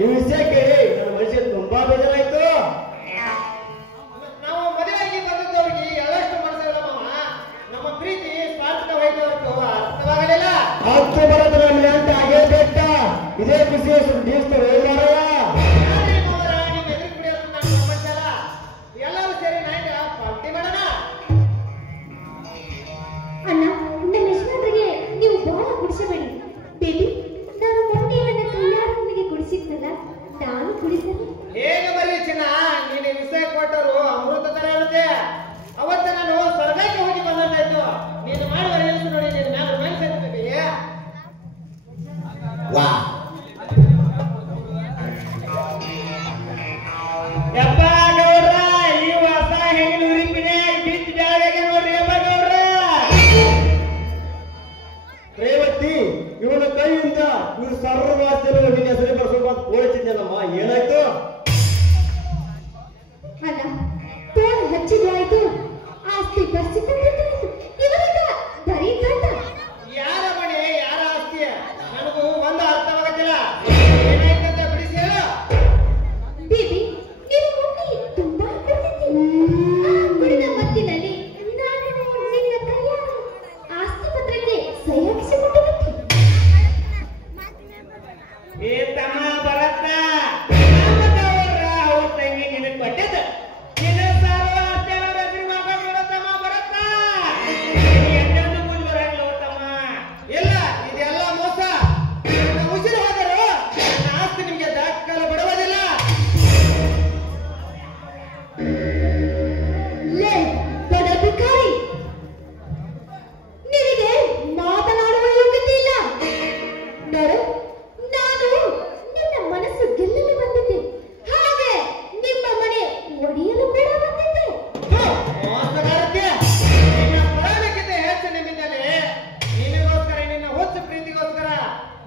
ಈ ವಿಷಯ ಕೇಳಿ ನನ್ನ ಮನಸ್ಸಿಗೆ ತುಂಬಾ ಬೇಜಾರಾಯ್ತು. ನಾವು ಮದುವೆಯಾಗಿ ಬಂದವ್ರಿಗೆ ಎಲ್ಲಷ್ಟು ಮನಸ್ಸಿಲ್ಲ ಮಾವ. ನಮ್ಮ ಪ್ರೀತಿ ಸ್ವಾರ್ಥಕವಾಯ್ತು ಅರ್ಥವಾಗಲಿಲ್ಲ. ಹತ್ತು ಬರೋದು ನಮ್ಗೆ ಅಂತ ಹಾಗೆ ಬೇಕ. ಇದೇ ಖುಷಿ ನೀಡ್ತಾರೆ ಎಲ್ಲರೂ ಸೇರಿ ನೈಟ್ ಪಾರ್ಟಿ ಮಾಡೋಣ. ಅಣ್ಣ, ನಮ್ಮ ಯಜಮಾನರಿಗೆ ನೀವು ಬಹಳ ಕುಡಿಸಬೇಡಿ. ಬೇಬಿ, ನಾನು ಮೊನ್ನೆ ನನ್ನ ಕಲ್ಯಾಣನಿಗೆ ಕುಡಿಸಿದ್ನಲ್ಲ, ನಾನು ಕುಡಿಸಲು ಹೇಗೆ ಬರಲಿ ಚಿನ್ನ, ನೀನು ವಿಷಯ ಕೊಟ್ಟರು ಅಮೃತ ತರ ಇರುತ್ತೆ. ಅವತ್ತ ನಾನು ಸ್ವರ್ಗಕ್ಕೆ ಹೋಗಿ ಬಂದಾಯ್ತು. ನೀನು ಮಾಡುವ ಕೆಲಸ ನೋಡಿ ನೀನು ನಾನು ಮನಸ್ಸಿರ್ತೀವಿ. ಯಪ್ಪ ಗೌಡ್ರ, ಈ ಹೊಸ ಹೆಣ್ಣಿನ ಉರಿಪಿನೇ ಬಿಟ್ಟು ಜಾಗ ನೋಡ್ರಿ. ಯಪ್ಪ ಗೌಡ್ರ, ರೇವತಿ ಇವನ ಕೈಯಿಂದ ಇವ್ರು ಸರ್ವವಾಸ್ತಿಯನ್ನು ನಿನ್ನ ಹೆಸರೇ ಬರ್ಸೋಕೆ ಅಂತ ಕೋಳಿಸಿದ್ದೇನಮ್ಮ. ಏನಾಯ್ತು? ಅಣ್ಣ, ತೋಳು ಹಚ್ಚಿದ್ರಾಯ್ತು, ಆಸ್ತಿ ಬರ್ಸಿಕೊಂಡಿದ್ದು ಇವರೀಗ ಬರೀ ಗಂಡ. ಯಾರ ಮನೆ ಯಾರ ಆಸ್ತಿ ನನಗೂ ಒಂದು ಅರ್ಥವಾಗುತ್ತಿಲ್ಲ. ಏನಾಯ್ತಂತ ಬಿಡಿಸಿ ಹೇಳು. ಬೇಬಿ, ನೀನು ಮೊನ್ನೆ ತುಂಬಾ ಕುಡಿದಿದ್ದಿ. ಆ ಕುಡಿದ ಮತ್ತಿನಲ್ಲಿ ನಾನು ನಿನ್ನ ಕೈಯ ಆಸ್ತಿ ಪತ್ರಕ್ಕೆ ಸಹಿ ಹಾಕಿಸಿಕೊಟ್ಟು ಬಿಟ್ಟೆ. ಏ ತಮ್ಮ ಬರತ್ತ, ನಮ್ಮ ಗೌಡ್ರ ಅವ್ರ ತಂಗಿ ನಿನಗೆ ಕೊಟ್ಟಿದ್ದ. ನಿನ್ನ ಸರ್ವ ಆಸ್ತಿ ಅವ್ರ ಹೆಸರು ಮಾಡ್ಕೊಂಡು ತಮ್ಮ ಬರತ್ತ. ಎಂದೆಂದೂ ಮುಂದೆ ಬರಂಗಿಲ್ಲ ತಮ್ಮ. ಇಲ್ಲ, ಇದೆಲ್ಲ ಮೋಸ. ನನ್ನ ಉಸಿರು ಹೋದರು ನನ್ನ ಆಸ್ತಿ ನಿಮಗೆ ದಾಖಲೆ ಬಿಡುವುದಿಲ್ಲ. ಲೇ ಬಡ ಭಿಕಾರಿ, ನಿನಗೆ ಮಾತನಾಡುವ ಯೋಗ್ಯತೆ ಇಲ್ಲ. ನೋಡು, ನಾನು ನಿನ್ನ ಮನಸ್ಸು ಗೆಲ್ಲಲು ಬಂದಿದ್ದೆ, ಹಾಗೆ ನಿಮ್ಮ ಮನೆ ಒಡೆಯಲು ಕೂಡ ಬಂದಿದ್ದೆ. ಮೋಸಗಾರಕ್ಕೆ ನಿನ್ನ ಪ್ರಾಣಕ್ಕಿಂತ ಹೆಚ್ಚು ನಿಮ್ಮಿಂದಲೇ ನಿನಗೋಸ್ಕರ, ನಿನ್ನ ಹುಚ್ಚು ಪ್ರೀತಿಗೋಸ್ಕರ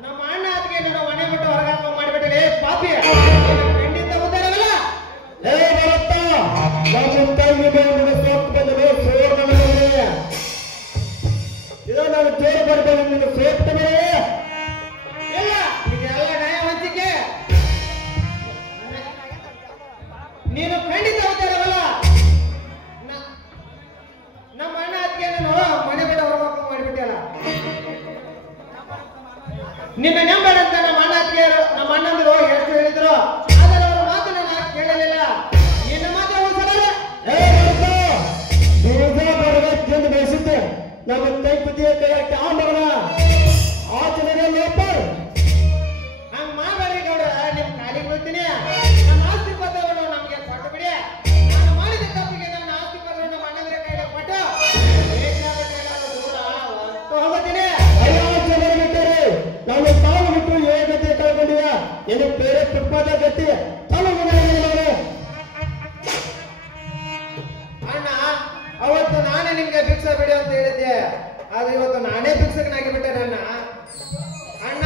ನಮ್ಮ ಅಣ್ಣ ಅದಕ್ಕೆ ನಾನು ಮನೆ ಬಿಟ್ಟು ಹೊರಗಾಕ ಮಾಡಿಬಿಟ್ಟಲೆ ಪಾಪಿ. ಖಂಡಿತ ಉದ್ದಾರವಲ್ಲ. ಹೇ ಭರತ, ನಮ್ಮ ತಂಗಿ ಮೇಲೆ ಸೋತು ಬಂದರೆ ಸೋರ್ನ ಮೇಲೆ ಇದು ನಾನು ಜೋರು ಬರ್ತೇನೆ. ನಿನ್ನ ಸೋತ್ತಾನೆ ಇಲ್ಲ, ಇದೆಲ್ಲ ನ್ಯಾಯ ಹಂಚಿಕೆ. ನೀನು ಖಂಡಿತ ಉದ್ದಾರವಲ್ಲ. ನಮ್ಮ ಅಣ್ಣ ಅದಕ್ಕೆ ನಾನು ಮನೆ ಬಿಟ್ಟು ಹೊರಗಾಕ ಮಾಡಿಬಿಟ್ಟಲ್ಲ. ನಿನ್ನ ನೆಂಬಳಂತ ನಮ್ಮ ಅಣ್ಣ ಅತ್ತಿಗೆಯರು ನಮ್ಮ ಅಣ್ಣಂದರು ಎಷ್ಟು ಹೇಳಿದ್ರು, ಆದರೆ ಅವರ ಮಾತು ನಾನು ಕೇಳಲಿಲ್ಲ. ನಿನ್ನ ಮಾತು ಉಳಿಸಬಲ್ಲ. ಹೇ ಭರತ, ಬೀಜ ಬರಬೇಕೆಂದು ಬಯಸಿದ್ದೆ. ನಮ್ಮ ಕೈ ಕುದಿಯ ಕೈಯಾಕೆ ಆ ಮಗನ ಆಚರಣೆ ಲೋಪ. ಹಂಗ ಮಾಡಬೇಡಿ ಗೌಡ್ರ, ನಿಮ್ ಕಾಲಿಗೆ ಬೀಳ್ತೀನಿ. ನನ್ನ ಆಸ್ತಿ ಪತ್ರವನ್ನು ನಮಗೆ ಕೊಟ್ಟು ಬಿಡಿ. ನಾನು ಮಾಡಿದ ತಪ್ಪಿಗೆ ನನ್ನ ಆಸ್ತಿ ಪತ್ರವನ್ನು ನಮ್ಮ ಅಣ್ಣಂದ್ರ ಕೈಗೆ ಕೊಟ್ಟು ದೂರ ಹೊರಟು ಹೋಗುತ್ತೀನಿ. ನಾನು ತಾವು ಬಿಟ್ಟು ಏಕತೆ ಕಳ್ಕೊಂಡಿಯ ನಿನ್ನ ಬೇರೆ ತುಪ್ಪದ ಗತಿ ತಲೆ ಅಣ್ಣ, ಅವತ್ತು ನಾನೇ ನಿಮ್ಗೆ ಭಿಕ್ಷೆ ಬಿಡಿ ಅಂತ ಹೇಳಿದ್ದೆ, ಆದ್ರೆ ಇವತ್ತು ನಾನೇ ಭಿಕ್ಷಕನಾಗಿ ಬಿಟ್ಟೆ. ನನ್ನ ಅಣ್ಣ